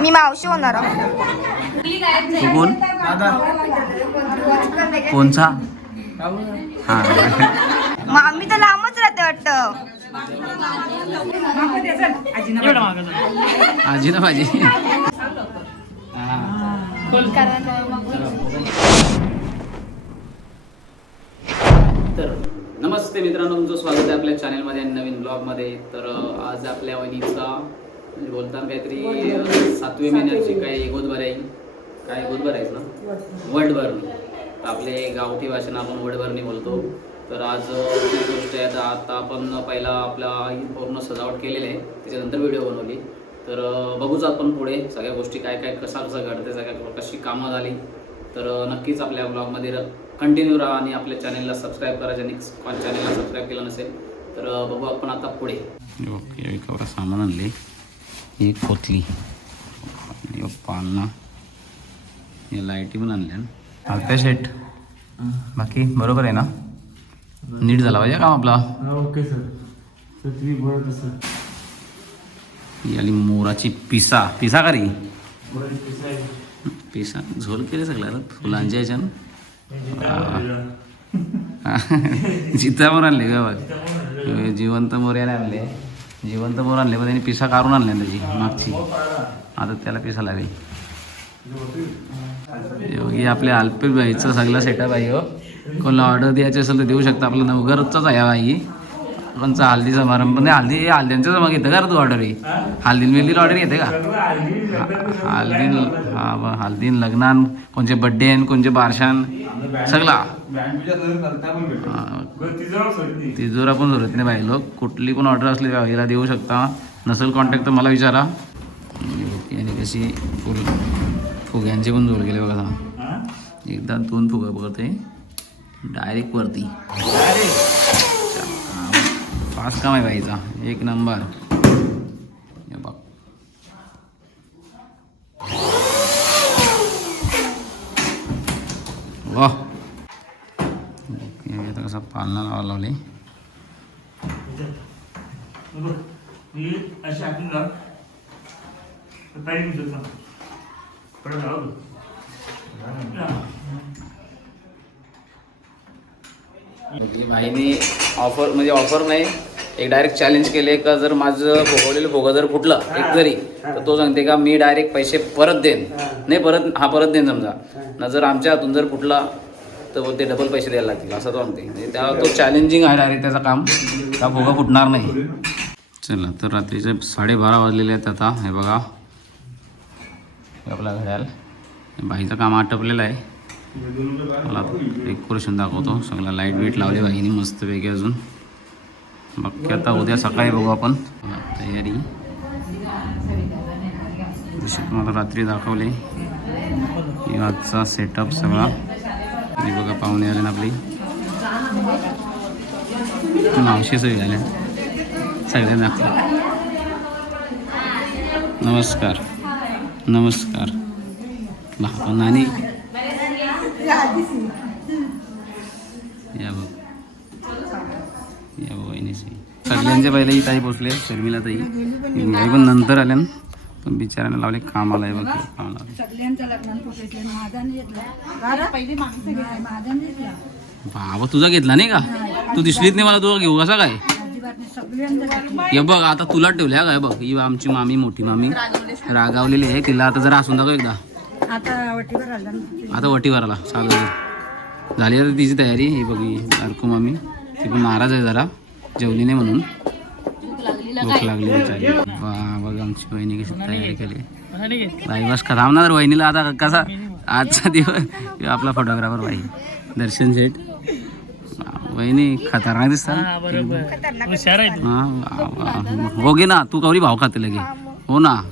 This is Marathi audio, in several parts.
मी मावशी होणार. तू कोण? कोणचा? हा मामी तर लांबच राहते वाटतं. आजी ना माझी. तर नमस्ते मित्रांनो, तुमचं स्वागत आहे आपल्या चॅनलमध्ये आणि नवीन ब्लॉगमध्ये. तर आज आपल्या वहिनीचा म्हणजे बोलताना काहीतरी 7व्या महिन्याची काही गोदभर आहे. काय गोदभर आहेस ना? वडभरणी. आपले गावठी भाषेनं आपण वडभरणी बोलतो. तर आज ती गोष्ट आहे. आता आपण पहिला आपला पूर्ण सजावट केलेली आहे, त्याच्यानंतर व्हिडिओ बनवली. तर बघूच आपण पुढे सगळ्या गोष्टी काय काय कसं घडते, सगळ्या कशी कामं झाली. तर नक्कीच आपल्या ब्लॉगमध्ये कंटिन्यू राहा आणि आपल्या चॅनलला सबस्क्राईब करा, ज्यांनी चॅनलला सबस्क्राईब केलं नसेल. तर बघू आपण आता पुढे. ओके, एकावर सामान आणले. एक पोतली पालना, या लाईटी पण आणल्या. हलप्या शेट, बाकी बरोबर आहे ना? नीट झाला पाहिजे काम आपला. Okay sir. तुम्ही बोलत सर. ही आली मोराची पिसा. पिसा का रे? पिसा झोल केले सगळ्याला फुलांच्या ह्याच्यानं. चित्तामोर आणले का बघ. जिवंत मोर्याने आणले. जिवंत मोर आणले, पण त्यांनी पिसा काढून आणले त्याची मागची. आता त्याला पिसा लागेल. योगी आपल्या अल्पेश बाईचा सगळा सेटअप आहे. हो, कोणाला ऑर्डर द्यायची असेल तर देऊ शकता. आपला नवघरचाच आहे बाई. कोणचा हल्दी समारंभ नाही. हल्द्यांचं मग येतं का तू ऑर्डर? ही हल्दीन ऑर्डर येते का? हल्दीन लग्नान, कोणचे बड्डे कोणचे बारशान सगळा तिजोरा पण जरूरत नाही बाई. लोक कुठली पण ऑर्डर असली हिला देऊ शकता. नसेल कॉन्टॅक्ट तर मला विचारा. आणि कशी फुग्यांचे पण जोड गेले बघा. एकदा 2 फुगा बघते डायरेक्ट वरती. फास्ट काम आहे बाईचा, एक नंबर. बघ वाह. आता कसं पालना लावा लावले. भाईने ऑफर म्हणजे ऑफर नाही, एक डायरेक्ट चॅलेंज केले का जर माझं भोगवलेलं भोगा जर फुटलं एक जरी, तर तो सांगते का मी डायरेक्ट पैसे परत देईन. नाही परत देईन समजा ना. जर आमच्या हातून जर फुटला तर ते डबल पैसे द्यायला लागतील असं तो सांगते. म्हणजे त्या तो चॅलेंजिंग आहे डायरेक्ट त्याचं काम. का भोगा फुटणार नाही. चला, तर रात्रीचे 12:30 वाजलेले आहेत आता. हे बघा आपला घड्याळ. बाईचं काम आटपलेलं आहे. मला डेकोरेशन दाखवतो. सगळं लाईट बीट लावले बाईने मस्तपैकी. अजून बाकी आता उद्या सकाळी बघू आपण तयारी. जशी तुम्हाला रात्री दाखवले आजचा सेटअप सगळा. आणि बघा पाहुणे आले ना आपली. मावशी सगळी झाल्या सगळे दाखव. नमस्कार नमस्कार. बापा नानी या बघ. या बघ सगळ्यांच्या पहिल्या ही ताई पोचले. शर्मिला ताई पण नंतर आल्या, पण बिचाराने लावले कामाला. आहे बघ बाबा तुझा घेतला नाही का? तू दिसलीच नाही मला. तू घेऊ कसा काय? हे बघ आता तुला ठेवल्या काय बघ. ही आमची मामी, मोठी मामी रागावलेली आहे. तिला आता जरा असून दाखव एकदा. आता वटीवर आला चालू झाली आता तिची तयारी. ही बघी सारखू मामी, ती पण नाराज आहे जरा, जेवली नाही म्हणून. भूक लागली बघ आमची वहिनी कशी तयारी केली. बाई बस थांबणार वहिनीला आता. कसा आजचा दिवस आपला फोटोग्राफर बाई दर्शन शेठ. वहिनी खतरनाक दिसतात. हो गे ना तू कवरी भाव खाते लगे. हो ना.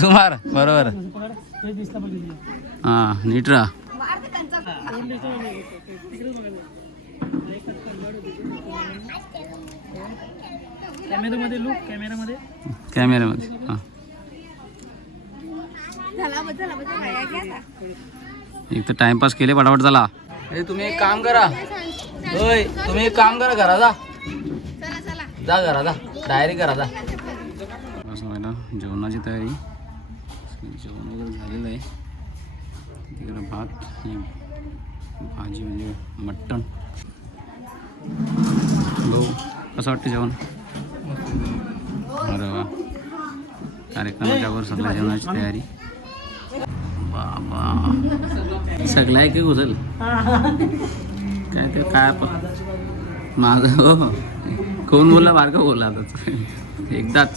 तू मार बरोबर. हा नीट राहा. कॅमेऱ्यामध्ये हां एक तर टाइमपास केले पटापट झाला. तुम्ही एक काम करा, होय तुम्ही एक काम करा, घरा जा घरा जा, डायरी करा जा. असं व्हायला जेवणाची तयारी, जेवण वगैरे झालेलं आहे. तिकडं भात ही भाजी म्हणजे मटण. हो कसं वाटतं जेवण? अरे वा, कार्यक्रमाच्या वर सगळ्या जेवणाची तयारी. बाबा सगळं आहे की घुसल काय ते काय माझं हो कोण बोलला बारका बोलला आता एकदाच.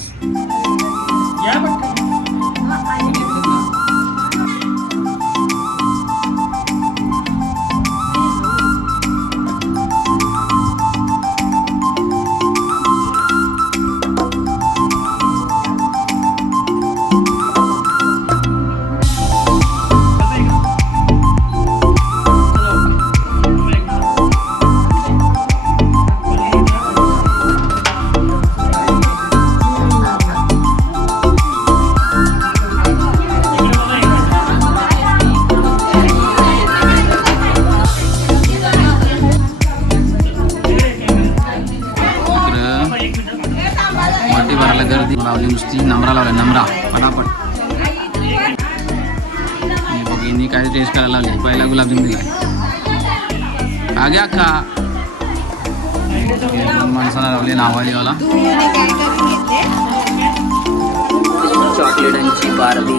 गर्दी लावली नुसती, नमरा लावला, नमरा पटापट. बघ यांनी काय टेस्ट करायला लावली. पहिला गुलाबजाम दिला आग्या खा. माणसाला लावले नावालीवाला चॉकलेटांची बार्बी.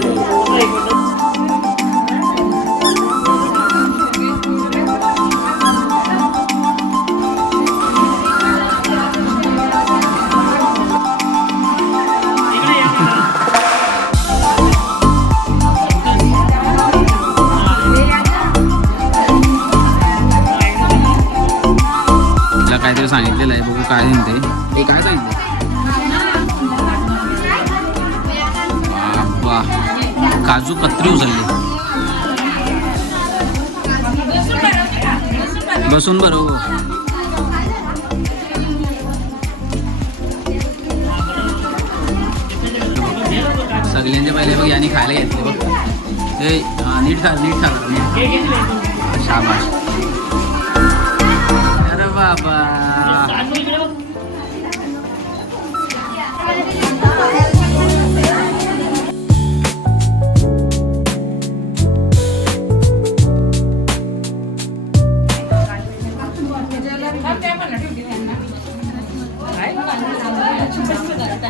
काहीतरी सांगितलेलं आहे, बघू काय म्हणते. हे काय सांगितलं? बाबा काजू कत्री उचलली. बसून बरोबर सगळ्यांचे पहिले बघ यांनी खायला घेतले बघ. हे नीट खा नीट खा. शाबाश. अरे बाबा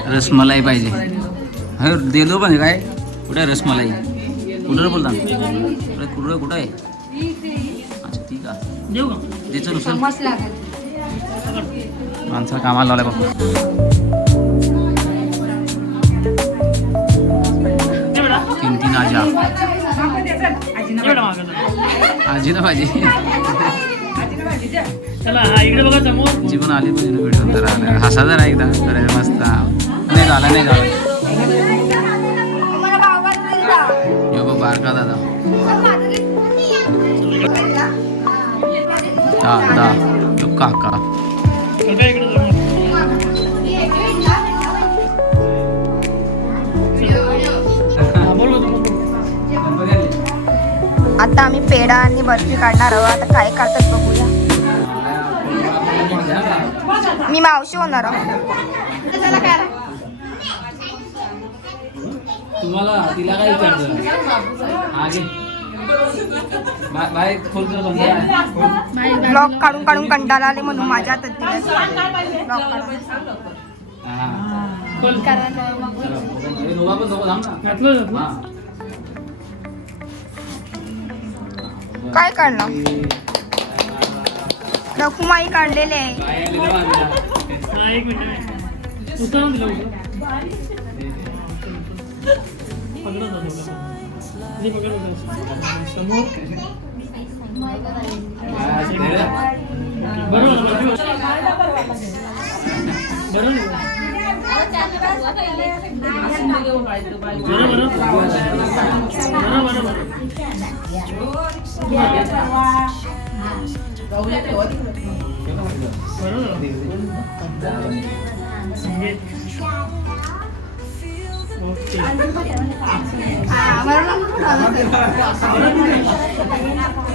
रसमलाई पाहिजे. हा दे दो पण काय कुठे आहे रसमलाई? कुठं बोलता कुठं कुठं आहे? अच्छा ठीक आहे देऊ का? देचं नुसतं माणसाला कामाला लावलाय बघ. तीन आजा आजी ना भाजी जी पण आली पाहिजे व्हिडिओ. तर हसा जरा एकदा करायला मस्त. नाही झाला नाही झाला. यो बघ बारका दादा दादा तो काका. आता आम्ही पेढा आणि बर्फी काढणार आहोत. आता काय करतात बघूया. मी मावशी होणार आहोत. तुम्हाला तिला काय विचारतं? ब्लॉग काढून काढून कंटाळा आले म्हणून माझ्या हातात काय काढलं? रखुमाई काढलेले आहे.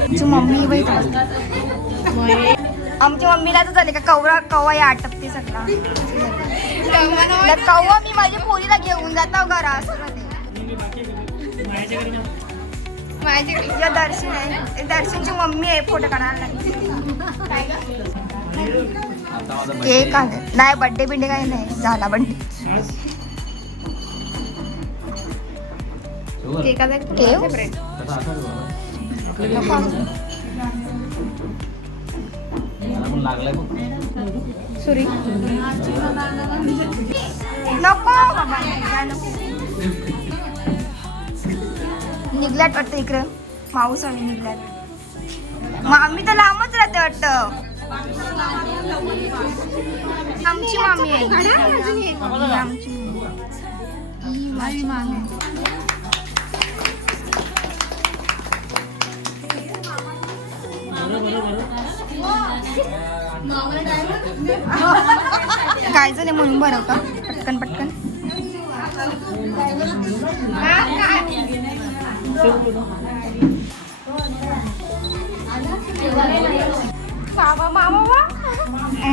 आमची मम्मी बाई आमच्या मम्मीला तर झाले का कवा या आटपते सगळा कवा मी माझ्या पोरीला घेऊन जातो घरा माझ्या दर्शन आहे दर्शनची मम्मी आहे फोटो काढायला केक नाही बर्थडे बिड्डे काही नाही झाला बर्थडे सुरी नको बाबा निघल्यात वाटतं इकडे माऊस आणि निघल्यात मग आम्ही तर लांबच राहते वाटतं आमची मामी आहे आमची मामी काय झालं म्हणून बरं का पटकन पटकन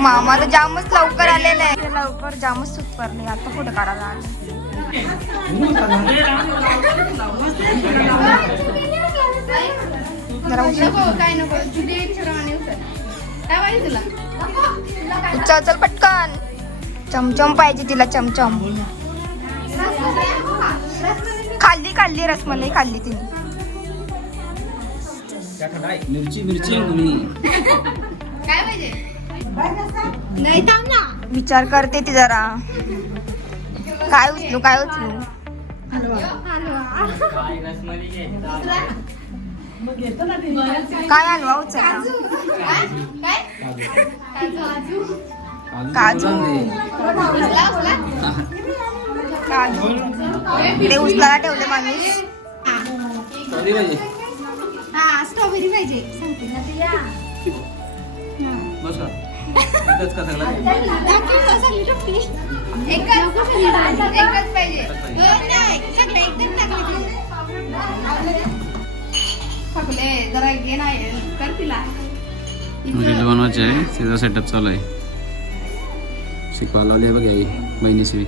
मामा तर जामच लवकर आलेला आहे लवकर जामच सुटपरले आता फोटो काढायला आले चल चल पटकन चमचम पाहिजे तिला चमचम खाल्ली रसमलाई खाल्ली तिने मिरची काय पाहिजे नाही थांब ना विचार करते ती जरा काय उचलू काय हलवा उचलला काजू ते उचलायला ठेवले माणूस स्ट्रॉबेरी पाहिजे सांगते ना ते या एकच पाहिजे जरा घे नाही कर तिला रील बनवायचे आहे तिचा सेटअप चालू आहे शिकवायला आली बघ आई बहिणीशी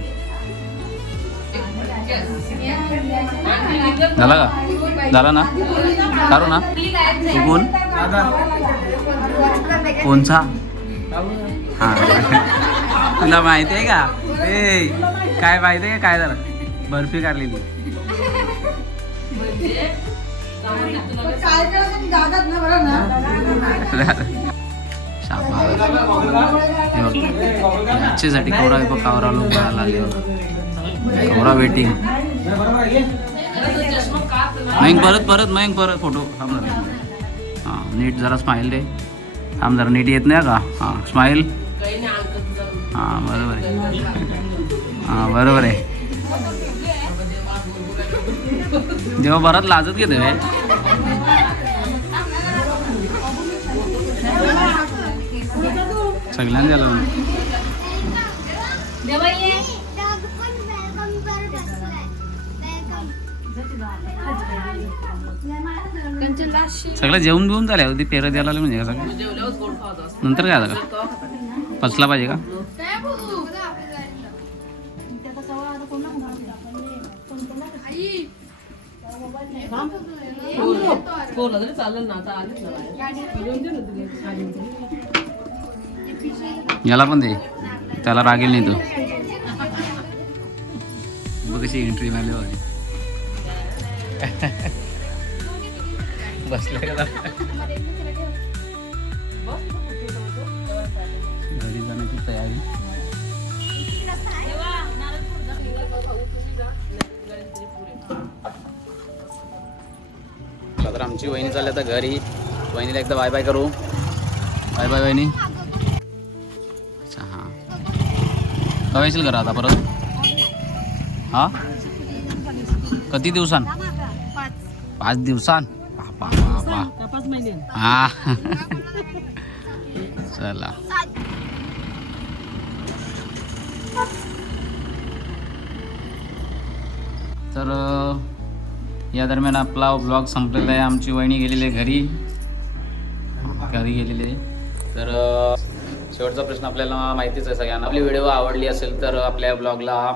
झाला का झाला ना काढू ना तू कोण कोणचा हा तुला माहिती आहे का ए काय माहिती आहे का काय झालं बर्फी काढलेली साठी कवरा कवरा लोक कवरा वेटिंग मयंक परत फोटो हां नीट जरा स्माईल दे थांब जरा नीट येत नाही का हां स्माईल हां बरोबर आहे जेव्हा बराच लाजत घेते सगळ्यांना द्यायला सगळं जेवून बिवून झाल्या होती पेरं द्यायला म्हणजे का सगळं नंतर काय झालं का पचला पाहिजे का याला पण दे त्याला रागेल नाही तू बघ कशी एंट्री मारली होती बसले का घरी जाण्याची तयारी तर आमची वहिनी चालली आता घरी वहिनीला एकदा बाय बाय करू बाय बाय वहिनी अच्छा हां कवा येशील घरा आता परत हां किती दिवसांत 5 दिवसांत हा चला तर या दरम्यान आपला ब्लॉग संपलेला आहे. आमची वहिनी गेलेली आहे घरी गेलेली आहे. तर शेवटचा प्रश्न आपल्याला माहितीच आहे सगळ्यांना. आपली व्हिडिओ आवडली असेल तर आपल्या ब्लॉगला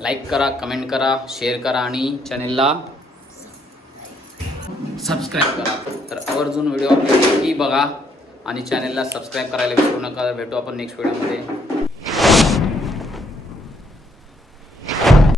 लाईक करा, कमेंट करा, शेअर करा आणि चॅनेलला सबस्क्राईब करा. तर आवर्जून व्हिडिओ नक्की बघा आणि चॅनेलला सबस्क्राईब करायला विसरू नका. भेटू आपण नेक्स्ट व्हिडिओमध्ये.